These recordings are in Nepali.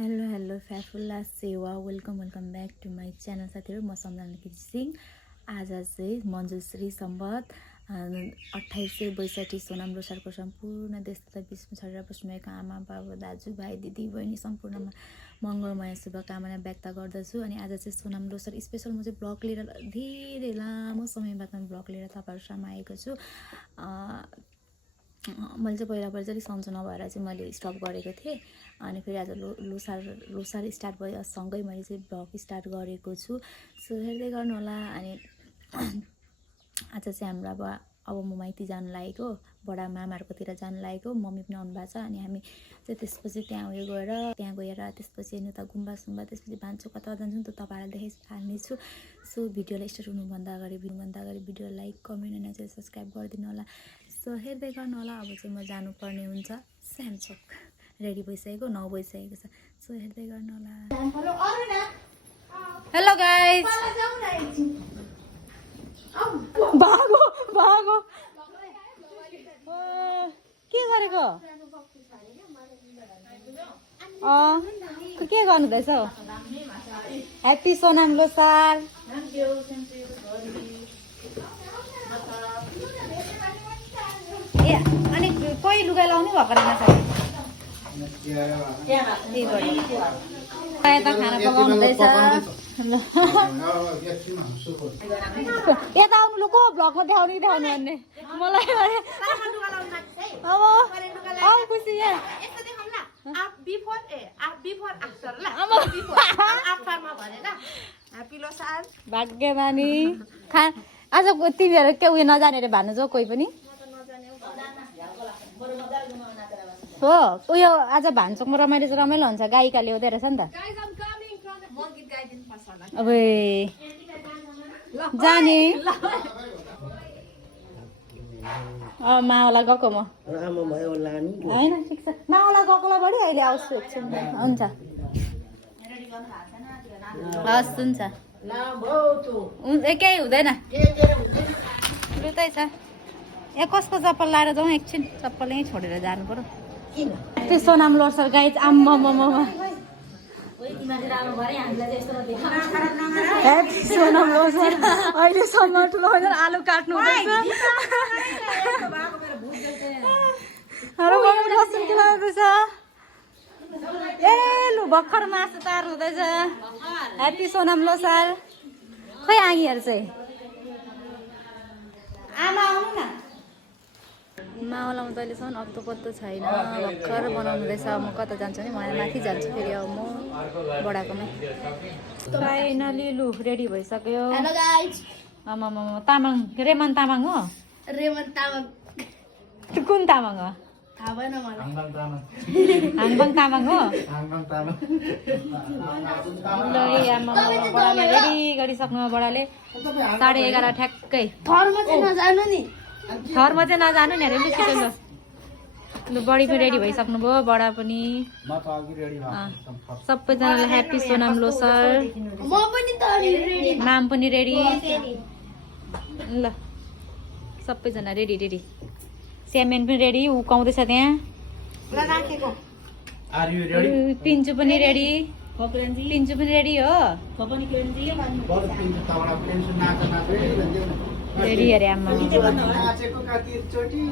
हेलो फ्याफुल्ला सेवा welcome back to my channel साथीहरू। म सम्झना सिंह। आज चाहिँ मञ्जुश्री सम्बत 2862 सोनाम लोसारको सम्पूर्ण देश तथा विश्व छरेर बस्नुभएका आमा बाबु दाजुभाइ दिदी बहिनी सम्पूर्णमा मङ्गलमय शुभकामना व्यक्त गर्दछु। अनि आज चाहिँ सोनाम लोसार स्पेसल म चाहिँ ब्लग लिएर धेरै लामो समय बादमा ब्लग लिएर तपाईँहरू सामु आएको छु। मैले चाहिँ पहिला अलिक सन्चो नभएर चाहिँ मैले स्टप गरेको थिएँ। अनि फेरि आज लोसार स्टार्ट भयो सँगै मैले चाहिँ ब्लग स्टार्ट गरेको छु। सो हेर्दै गर्नु होला। अनि आज चाहिँ हाम्रो अब म माइती जानु लागेको, बडा मामाहरूकोतिर जानु लागेको, मम्मी पनि आउनु भएको छ। अनि हामी चाहिँ त्यसपछि त्यहाँ गएर त्यसपछि हेर्नु त गुम्बा त्यसपछि भान्चो कता जान्छौँ नि त तपाईँहरूलाई देखाइहाल्नेछु। सो भिडियोलाई स्टार्ट हुनुभन्दा अगाडि भिडियो लाइक कमेन्ट अनि चाहिँ सब्सक्राइब गरिदिनु होला। सो हेर्दै गर्नु होला। अब चाहिँ म जानुपर्ने हुन्छ स्यामचोक। रेडी भइसकेको 9 बजिसकेको छ। सो हेर्दै गर्नु होला। हेलो गाइस, भागो के गरेको? के गर्नुहुँदैछ? ह्याप्पी सोनाम लोसार। ए अनि कोही लुगा लाउनु भएको रहेछ। यता खाना पकाउनु हुँदैछ। यता आउनु लुको भ्लगमा देखाउने भन्ने मलाई अब खुसी भाग्यमानी खा। आज तिमीहरू के उयो नजाने अरे भन्नु जो कोही पनि हो। उयो आज भान्चोकमा रमाइलो हुन्छ। गायिका ल्याउँदै रहेछ नि त। अब जाने मावला गएको म होइन ठिक छ। मावला गएकोलाई बढी अहिले आउँछु एकछिन। हुन्छ हस् हुन्छ। केही हुँदैन लुतै छ। ए कसको चप्पल लाएर जाउँ एकछिन। चप्पल यहीँ छोडेर जानु पर्यो। त्यो सोनाम लोसार गाइज आम्मा ह्याप्पी सोनाम लोसार। अहिलेसम्म ठुलो आलु काट्नु हुँदैछ। ए लु भर्खर मासु तार्नु हुँदैछ। ह्याप्पी सोनाम लोसार। खोइ आगीहरू चाहिँ आमा आउनु न। मावलामा त अहिलेसम्म अत्तो पत्तो छैन। भर्खर बनाउनु हुँदैछ। म कता जान्छु नि, म माथि जान्छु फेरि। अब म बडाकोमा फाइनली लु रेडी भइसक्यो। Hello guys. आमा तामाङ रेमन तामाङ हो। रेमन तामाङ कुन तामाङ हो थाहा भएन मलाई। हाङबाङ तामाङ हो। बडाले रेडी गरिसक्नु। बडाले 11:30 ठ्याक्कै। थरमा चाहिँ नजानु नि अरे लु छिटो ल। लु बडी पनि रेडी भइसक्नु भयो, बडा पनि। सबैजनाले ह्याप्पी सोनाम लोसार। माम पनि रेडी ल। सबैजना रेडी। स्यामेन पनि रेडी उकाउँदैछ त्यहाँ। पिन्चु पनि रेडी हो। रेडी अरे आमा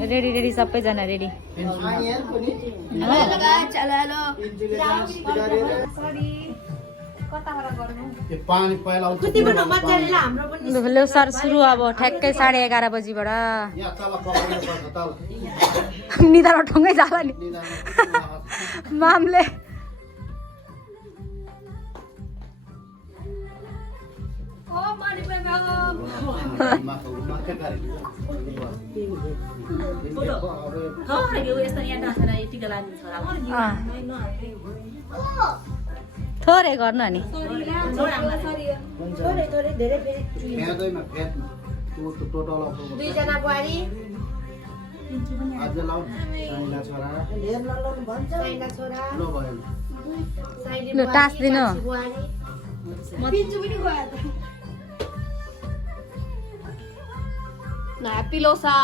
रेडी सबैजना रेडी। लोसार सुरु अब ठ्याक्कै 11:30 बजीबाट। निधार ठङ्गै जाला नि मामले। थोरै गर्नु नि। लु टास दिनु। Happy Losa.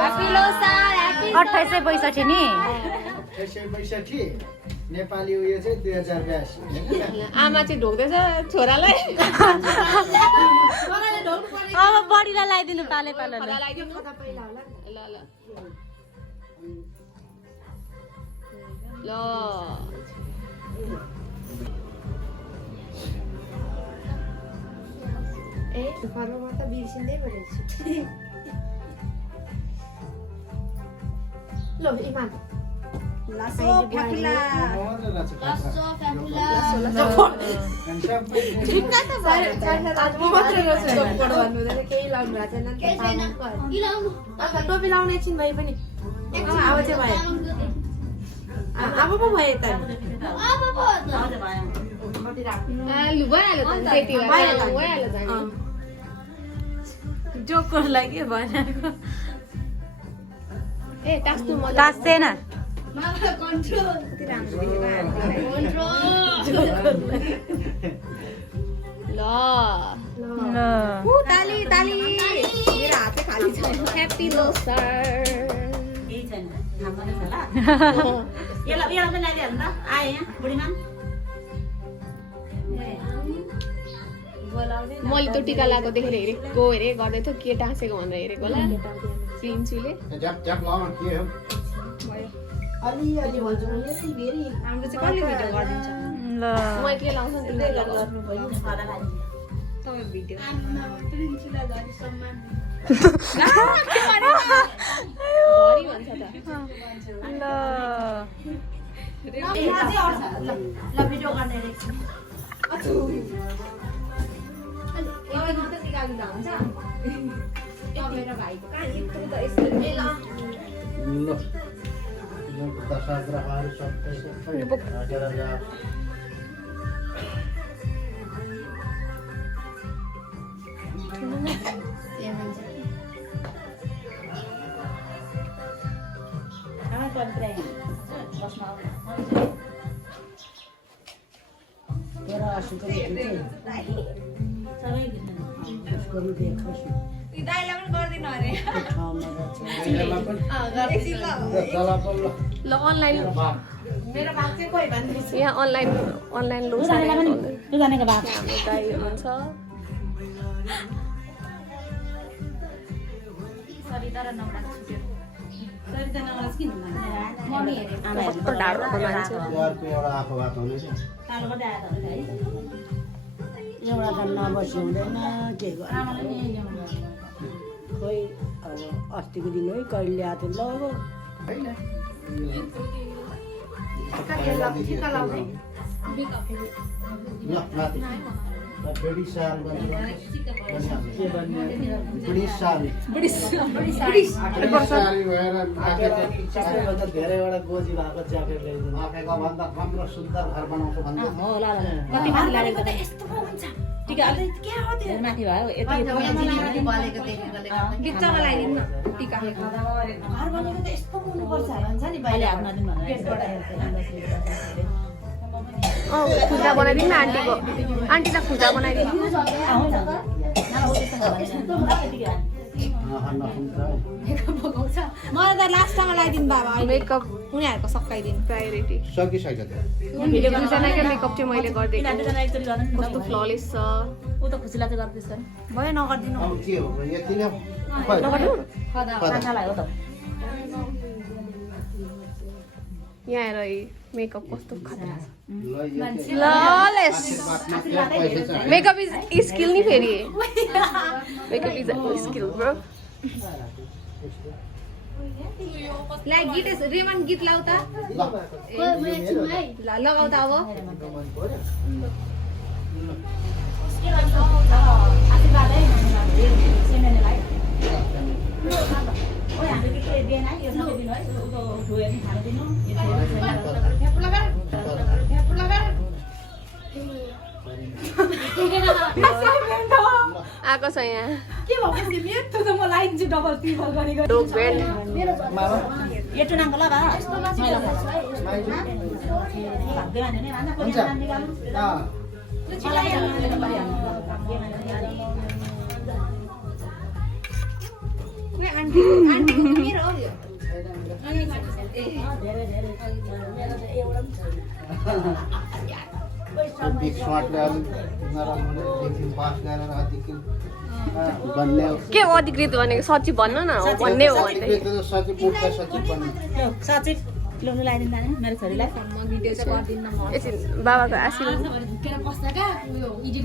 Happy Losa. Happy 2862 नि 165 नेपाली उयो चाहिँ 2082 आमा चाहिँ ढोक्दैछ छोरालाई अब बडीलाई लगाइदिनु पाले पालो खदा लगाइदिनु ल ल ल ए घरमा त बिर्सिँदै परेछ ल इमान लासो फ्याकुला ड्रिमका त भयो आज म मात्रै गर्छु टोपी भन्नु हुँदैन केही लाउनु भएको छैन के छैन अनि टोपी लाउने छिन भए पनि अब चाहिँ भयो अब पो भयो त लु भइहाल्यो त त्यति भइहाल्यो त जोकको लागि भनेको ए टास्नु मजा टास्दैन ल ताली ताली मेरो हातै खाली छ ह्याप्पी लोसर मैले त्यो टिका लगाएको देखेर हेरेको गर्दै थियो के टाँसेको भनेर हेरेको होला प्रिन्सुले अलिअलि भन्छु मैले फेरि हाम्रो चाहिँ कहिले भिडियो गरिदिन्छ ल मैले के लाउँछ नि तिमीले गर्नु पर्यो तपाईँ भिडियो घरि भन्छ त ल भिडियो गर्ने मेरो भाइको कहाँ यत्रो त यसरी दशहराहरू सबै हजार हजार ल अनलाइन मेरो भाग चाहिँ कोही भन्दैछ यहाँ अनलाइन लोसर जानेको बात हाम्रो गाई हुन्छ कस्तो ढाडो भएको मान्छे अर्को एउटा आएको भएको हुनेछ एउटा त नबसी हुँदैन के गर्नु खोइ अब अस्तिको दिन है कहिले ल्याएको थियो ल माथि बडी साल बडी साल भएर धेरैवटा गोजी भएको ज्याकेट ल्याइदिनु आफैको भन्दा राम्रो सुन्दर घर बनाउँछु भन्दा कति माथि लागेको त यस्तो हुन्छ टिका अलि के हो त्यो माथि भयो यति बलेको बिचमा लगाइदिनु न टिका घर बनेको त यस्तो हुनुपर्छ भन्छ नि अहिले हात नदिनु भनेर खुजा बनाइदिनु न आन्टीको आन्टीलाई खुजा बनाइदिनु मलाई त लास्टमा लगाइदिनु बाबा मेकअप उनीहरूको सकाइदिनु प्रायोरिटी सकिसक्यो त दुईजनाकै मेकअप चाहिँ मैले गरिदिएको कस्तो फ्ललेस छ ऊ त खुसीलाई चाहिँ गर्दैछ नि भयो नगरिदिनु अब के हो यति नै खानालाई हो त यहाँ आएर मेकअप कस्तो खतरा छ ल फ्ललेस मेकअप इज स्किल नि फेरि मेकअप इज स्किल ब्रो ला गीत रेमन गीत लाउ त ल लगाउ त अब आएको छ यहाँ के भएको छ मेरो त म लाइदिन्छु डबल ट्रिपल गरेको डोग बेल्ट एटो नाङ्गो ल बा मैला खान्छ भाग्दै मान्यो नि भन्छ कोही नाम निकाल्नु आन्टीको मेरो हो यो धेरै धेरै मेरो त एउटा पनि छैन बिग सर्टले अलिक नराम्रोदेखि पास गरेर अधिक बन्ने के हो अधिकृत भनेको सचिव भन्नु न हो भन्ने हो भने सचिव मुख्य सचिव बन्ने सचिव ल्याउनु लगाइदिनु नि मेरो छोरीलाई एकछिन बाबाको आशीर्वाद भिडियो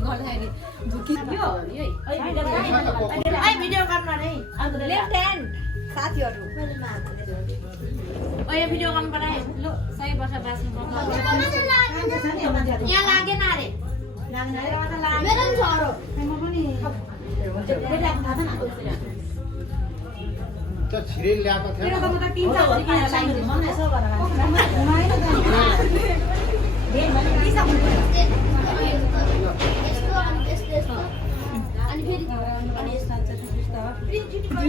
गर्नु अरे लेफ्ट ह्यान्ड साथीहरु ओए भिडियो गर्नु पर्यो ल 100 वर्ष बाँच्नु यहाँ लागेन अरे मेरो पनि छ अरे म पनि त्यो छिरिल ल्याएको थियो म त 3-4 किनेर लाइदिन्छु मन यसो गरेर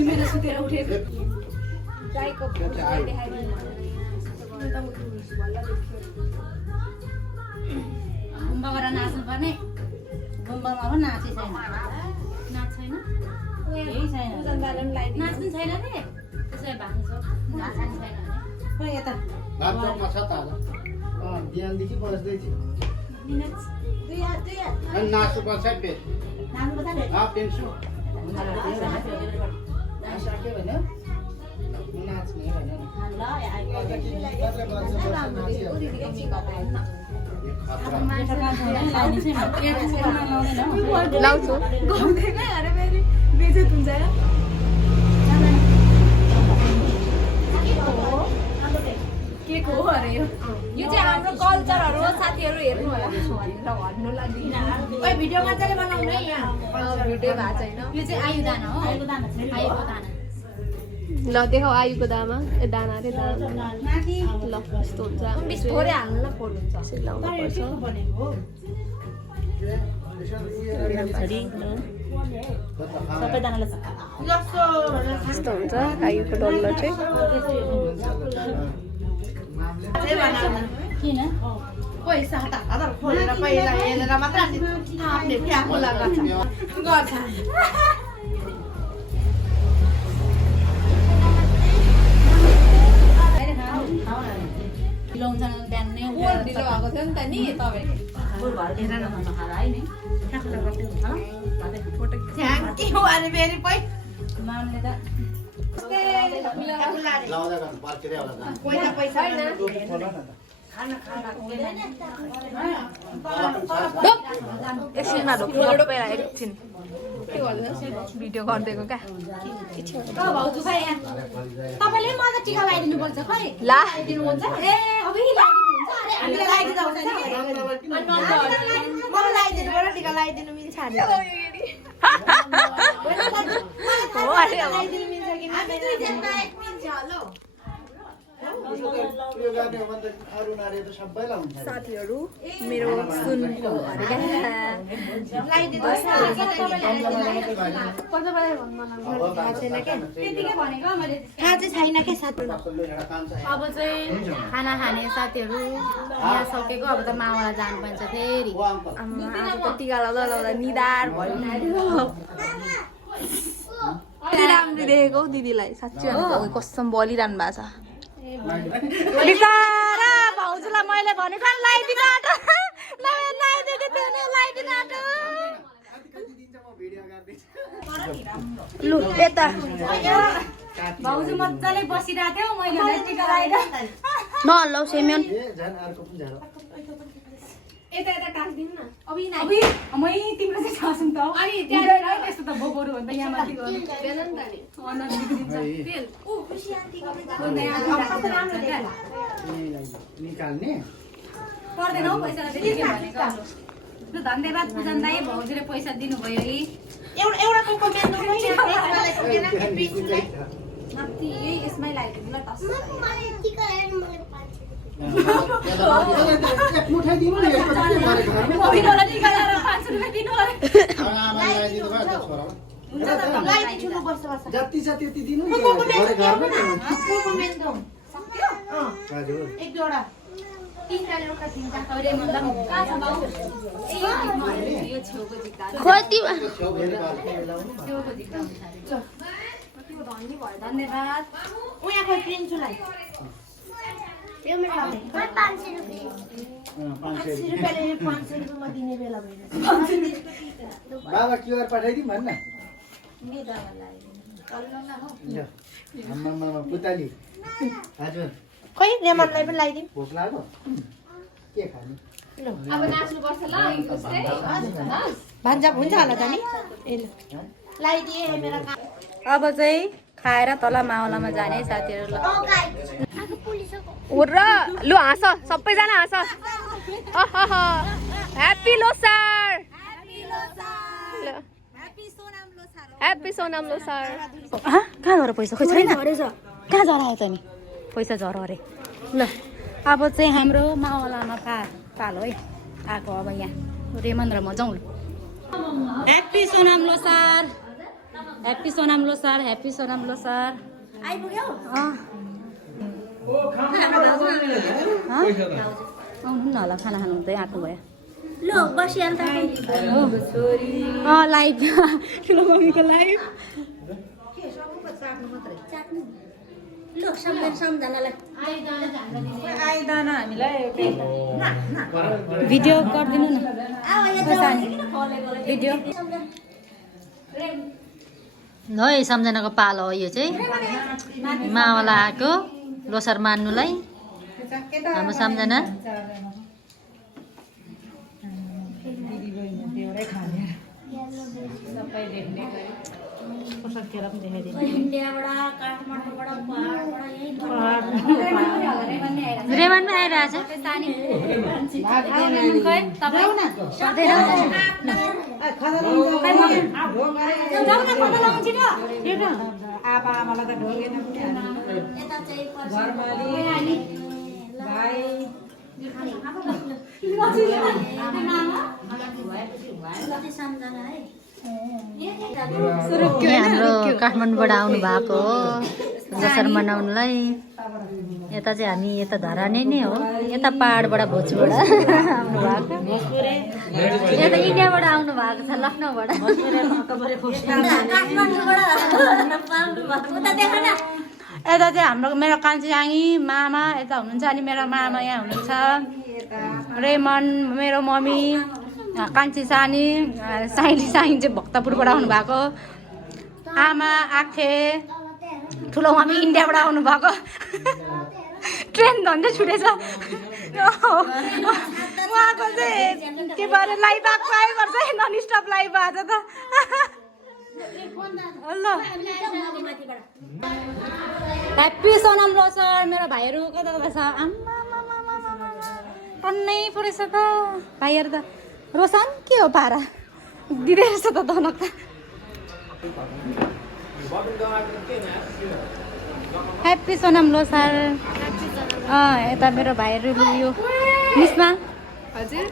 मेरो सुतेर उठेको चाइको गुम्बा गरेर नाच्नु पर्ने गुम्बामा पनि नाचे छैन नाच छैन केही छैन नाच्नु छैन नि त्यसै भाग्नु छ नाच्नु छैन खोइ यता भान्चोकमा छ त आज बिहानदेखि बस्दै थियो अनि नाच्नु पर्छ है पेट पेन्छु नाच्यो भने नाच्ने भने ल लाउँछु गाउँदैकै अरे फेरि बेइज्जत हुन्छ के को हो अरे यो चाहिँ हाम्रो कल्चरहरू हो साथीहरू हेर्नु होला भनेर भन्नु लागि ओइ भिडियो मजाले बनाउनु है यहाँ भिडियो भएको छैन यो चाहिँ आयुदाना हो आयुको दाना ल देखाऊ आयुको दामा ए दाना रे दाना ल यस्तो हुन्छ बिस थोरै हाल्नु ल फोड हुन्छ यसरी लाउनु पर्छ छोरी सबैजनालाई यस्तो हुन्छ आयुको डल्लो चाहिँ किन कोही साता आधार खोलेर पहिला हेरेर मात्र थाप्ने फ्याको लाग्छ गर्छ ढिलो हुन्छ बिहान नै ढिलो भएको थियो नि त नि तपाईँ थ्याङ्क यू अरे फेरि पै मामले त लाउँदै गर्नु पर्खिँदै होला जानु पैसा पैसा एकछिनमा ढोक्नु पहिला एकछिन के गर्दैन भिडियो गरिदिएको क्या भाउजू खै यहाँ तपाईँले पनि मलाई टिका लगाइदिनु पर्छ खै ला दिनुहुन्छ ए अब लगाइदिनुहुन्छ अरे हामीले लगाइदिँदा हुन्छ नि मलाई लगाइदिनु पर्यो टिका लगाइदिनु मिल्छ अरे हो अरे अब लगाइदिनु मिल्छ कि हामी दुईजना एक मिल्छ हेलो यो गर्ने हो भने त अरू नारी त सबैलाई हुन्छ साथीहरू मेरो सुनको अरे लगाइदिनु थाहा चाहिँ छैन के साथी अब चाहिँ खाना खाने साथीहरू यहाँ सकेको अब त मावला जानु पर्छ फेरि आज त टिका लाउँदा लाउँदा निधार भयो राम्रो देखेको दिदीलाई साँच्चै भनेको कसम बलिरहनु भएको छ बिचारा भाउजूलाई मैले भनेको लगाइदिन आँट लगाइदिएको थियो नि लगाइदिन आँट लु यता भाउजू मजाले बसिरहेको थियो मैले टिका लगाएर नहल्लाउ सेम्योन यता यता टाँसिदिनु न अभी मै तिम्रो चाहिँ छासुम त अनि त्यहाँ यस्तो त बोबोरु भन्दा यहाँ माथि गर्नु निकाल्ने पर्दैन हौ पैसा फेरि के भनेको ल धन्यवाद पूजन दाइ भाउजूले पैसा दिनुभयो है एउटा कोको मेन्नु पनि माथि यही यसमै लगाइदिनु ल टस मुठाइ दिनु नि यसको के गरेको अभिनवलाई टिका लगाएर 500 रुपैयाँ दिनु अरे आमाले ल्याइदिनु भयो त्यो छोरालाई हुन्छ त लगाइदिन्छु ल बस्छ बस्छ जति छ त्यति दिनु नि कोको घरै घरमै त हुन्छ। कोको मेन्नु सक्यो हजुर एक जोडा तीनटा एउटा तीनटा अरे मतलब कहाँ छ बाउ यो छेउको जित्ता कति छेउ भेरी बाल छेउको जित्ता हुन्छ धनी भयो धन्यवाद उहाँ खोइ प्रिन्सुलाई यो मेरो 500 रुपियाँले 500 रुपियाँमा दिने बेला भएन बाबा क्युआर पठाइदिउँ भन्न आम्मामा पुताली हजुर खोइ रेमनलाई पनि लगाइदिउँ भोक लाग्यो के खाने अब नाच्नुपर्छ ल भान्जा हुन्छ होला त नि ए ल लगाइदिए मेरो अब चाहिँ खाएर तल मावलामा जाने साथीहरू ल र लु हाँस सबैजना हाँस ह्याप्पी लोसार ह्याप्पी सोनाम लोसार कहाँ झर पैसा खोइ छैन कहाँ झरायो त नि पैसा झर अरे ल अब चाहिँ हाम्रो मावलामा पालो है आएको अब यहाँ रेमन र म जाउँ ल happy Sonam Losar happy Sonam Losar happy Sonam Losar आइपुग्यो आउनु न होला खाना खानु हुँदै आएको भयो ल बसिहाल्छ लाइभ ठुलो मम्मीको लाइभ ल सम्झनालाई आइदान हामीलाई भिडियो गरिदिनु न भिडियो ल है सम्झनाको पालो हो यो चाहिँ मावला आएको लोसार मान्नुलाई हाम्रो सम्झना रेमनमा आइरहेछ हाम्रो काठमाडौँबाट आउनु भएको हो लोसार मनाउनुलाई यता चाहिँ हामी यता धराने नै हो यता पहाडबाट भोजपुरबाट आउनु भएको यता इन्डियाबाट आउनु भएको छ लखनऊबाट यता चाहिँ हाम्रो मेरो कान्छी आङ्गी मामा यता हुनुहुन्छ अनि मेरो मामा यहाँ हुनुहुन्छ रेमन मेरो मम्मी कान्छी सानी साइली चाहिँ भक्तपुरबाट आउनु भएको आमा आखे ठुलो मम्मी इन्डियाबाट आउनु भएको ट्रेन झन्डै छुटेछ उहाँको चाहिँ के भएर लाइभ आएको आइ गर्छ नन स्टप लाइभ आज त ल ह्याप्पी सोनाम लोसार मेरो भाइहरू कता कता छ आम्मा टन्नै परेछ त भाइहरू त रोशन के हो पारा दिँदै रहेछ त दनक त ह्याप्पी सोनाम लोसार यता मेरो भाइहरू यो मिसमा हजुर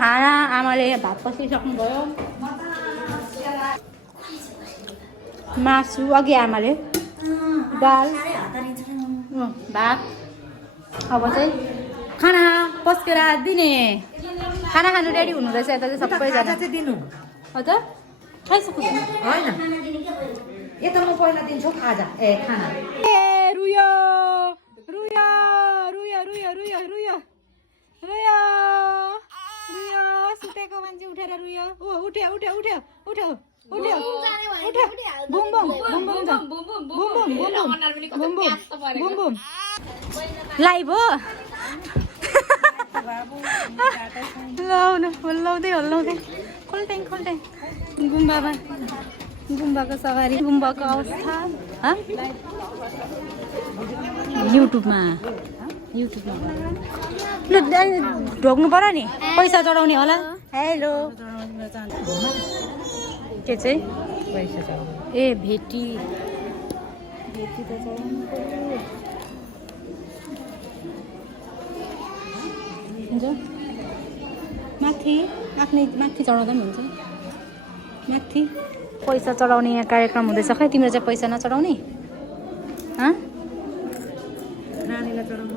खाना आमाले भात पसिसक्नुभयो मासु अघि आमाले दाल भात अब चाहिँ खाना पस्केर दिने खाना खानु रेडी हुनु रहेछ यता चाहिँ सबैजना दिनु हजुर खाइसक्नु होइन यता म पहिला दिन्छु खाजा ए खाना ए रुयो रुयो रुयो रुयो रुयो रुयो रुयो रुयो सुतेको मान्छे उठेर रुयो ओ उठ्यो उठ्यो उठ्यो उठ्यो उठ्यो उठ्यो boom boom boom boom boom boom boom boom live हो हल्लाउँदै हल्लाउँदै खोल्ट्याङ खोल्ट्याङ गुम्बाको सवारी गुम्बाको अवस्था युट्युबमा ल ढोग्नु पर्यो नि पैसा चढाउने होला हेलो के चाहिँ पैसा चढाउने ए भेटी भेटी त चढाउनु पर्यो हुन्छ माथि आफ्नै माथि चढाउँदा पनि हुन्छ माथि पैसा चढाउने यहाँ कार्यक्रम हुँदैछ खै तिम्रो चाहिँ पैसा नचढाउने नानीलाई चढाउनु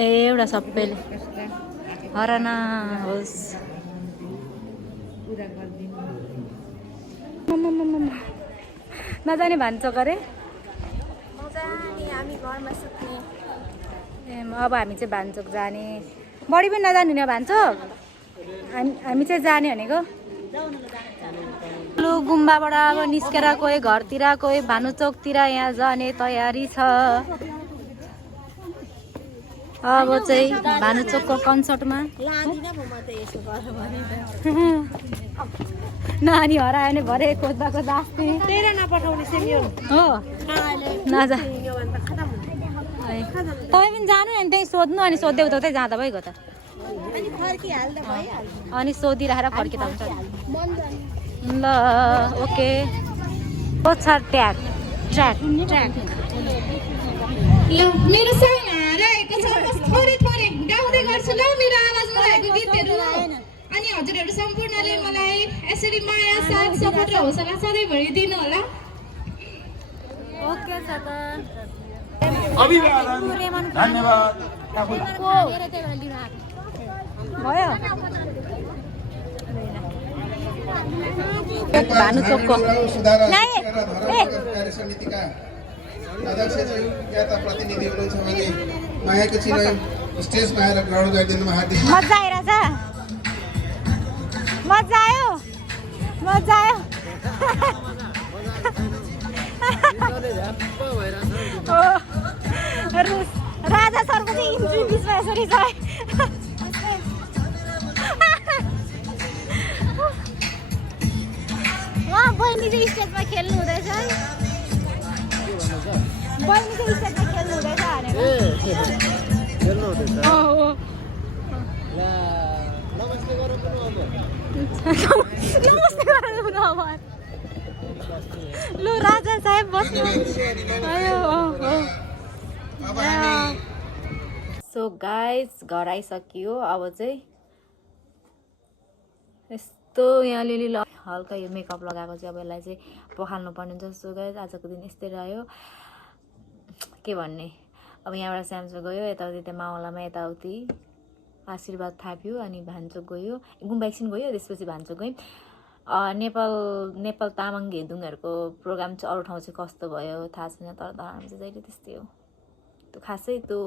एउटा सबैले हराना होस् पुरा गरिदिनु नजाने भान्चोक अरे नजाने हामी घरमा सुत्ने अब हामी चाहिँ भान्चोक जाने बढी पनि नजाने नि भान्चोक हामी चाहिँ जाने भनेको लु गुम्बाबाट अब निस्केर कोही घरतिर कोही भानुचोकतिर यहाँ जाने तयारी छ अब चाहिँ भानुचोकको कन्सर्टमा नानी हरायो भने भरे खोज्दा खोज्दा आस्थे तेर नपठाउने सेमियो हो नजा तपाईँ पनि जानु नि त्यहीँ सोध्नु अनि सोध्दै उता जाँदा भइगयो त अनि सोधिराखेर फर्किँदा हुन्छ ल ओके छ ट्याग ट्र्याक ट्र्याक ल मेरो सङ रहेको छ थोरै थोरै गाउँदै गर्छु ल मेरो आवाजमा रहेको गीतहरू अनि हजुरहरू सम्पूर्णले मलाई यसरी माया साथ सपोर्ट र हौसला सधैँभरि दिनु होला ओके छ त अभिवादन धन्यवाद भयो भानुचोकको कार्य समितिका अध्यक्ष चाहिँ या त प्रतिनिधि हुनुहुन्छ भने मायाको चिनो स्टेजमा आएर ग्रहण गरिदिनु हार्दिक मजा आइरहेछ मजा आयो मजा आयो राजा सरको चाहिँ इन्ट्री बिचमा यसरी छ बहिनी चाहिँ स्टेजमा खेल्नु हुँदैछ बहिनी चाहिँ स्टेजमा खेल्नु हुँदैछ नमस्ते गरौँ अब लु राजा साहेब बस्नु सो गाइस घर आइसक्यो अब चाहिँ यस्तो यहाँ अलिअलि हल्का यो मेकअप लगाएको चाहिँ अब यसलाई चाहिँ पखाल्नु पर्ने हुन्छ सो गाइस आजको दिन यस्तै रह्यो के भन्ने अब यहाँबाट स्याम्सो गयो यताउति त्यहाँ मावलामा यताउति आशीर्वाद थाप्यो अनि भान्चोक गयो गुम्बा एकछिन गयो त्यसपछि भान्चोक गयौँ नेपाल तामाङ घेदुङहरूको प्रोग्राम चाहिँ अरू ठाउँ चाहिँ कस्तो भयो थाहा छैन तर हामी चाहिँ जहिले त्यस्तै हो त्यो खासै त्यो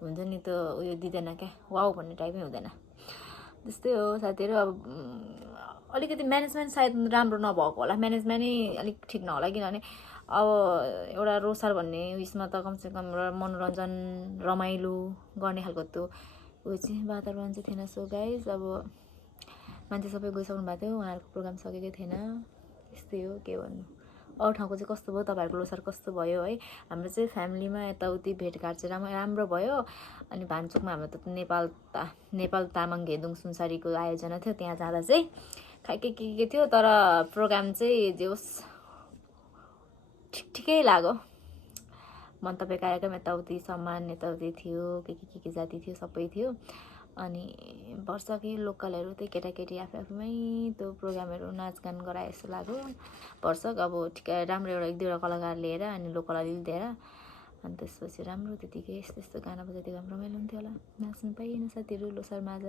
हुन्छ नि त्यो उयो दिँदैन क्या वाउ भन्ने टाइपै हुँदैन त्यस्तै हो साथीहरू अब अलिकति म्यानेजमेन्ट सायद राम्रो नभएको होला म्यानेजमेन्टै अलिक ठिक नहोला किनभने अब एउटा रोसार भन्ने उयसमा त कमसेकम एउटा मनोरञ्जन रमाइलो गर्ने खालको त्यो उयो चाहिँ वातावरण चाहिँ थिएन सो गाइज अब मान्छे सबै गइसक्नु भएको थियो उहाँहरूको प्रोग्राम सकेकै थिएन त्यस्तै हो के भन्नु अरू ठाउँको चाहिँ कस्तो भयो तपाईँहरूको लोसार कस्तो भयो है हाम्रो चाहिँ फ्यामिलीमा यताउति भेटघाट चाहिँ राम्रो भयो अनि भान्चोकमा हाम्रो त नेपाल तामाङ घेदुङ सुनसारीको आयोजना थियो त्यहाँ जाँदा चाहिँ खै के थियो तर प्रोग्राम चाहिँ जे होस् ठिकै लाग्यो मन्तव्य कार्यक्रम यताउति सम्मान यताउति थियो के जाति थियो सबै थियो अनि वर्षकै लोकलहरू त्यही केटाकेटी आफैमै त्यो प्रोग्रामहरू नाचगान गराए जस्तो लाग्यो वर्षक अब ठिकै राम्रो एक दुईवटा कलाकार लिएर अनि लोकल अलिअलि दिएर अनि त्यसपछि राम्रो त्यतिकै यस्तो गाना बजाइदिएको रमाइलो हुन्थ्यो होला नाच्नु पाइएन साथीहरू लोसारमा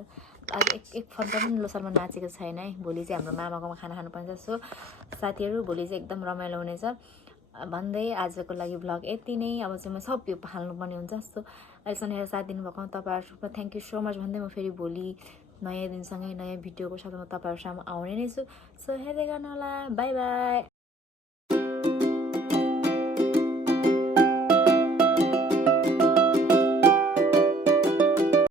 आज एक फन्टा पनि लोसारमा नाचेको छैन है भोलि चाहिँ हाम्रो मामाकोमा खाना खानुपर्ने सो साथीहरू भोलि चाहिँ एकदम रमाइलो हुनेछ भन्दै आजको लागि भ्लग यति नै अब चाहिँ म सब यो हाल्नुपर्ने हुन्छ जस्तो अहिलेसम्म हेरेर साथ दिनुभएको तपाईँहरू थ्याङ्क यू सो मच भन्दै म फेरि भोलि नयाँ दिनसँगै नयाँ भिडियोको साथमा तपाईँहरू सामु आउने नै छु सो हेर्दै गर्नु होला बाई बाई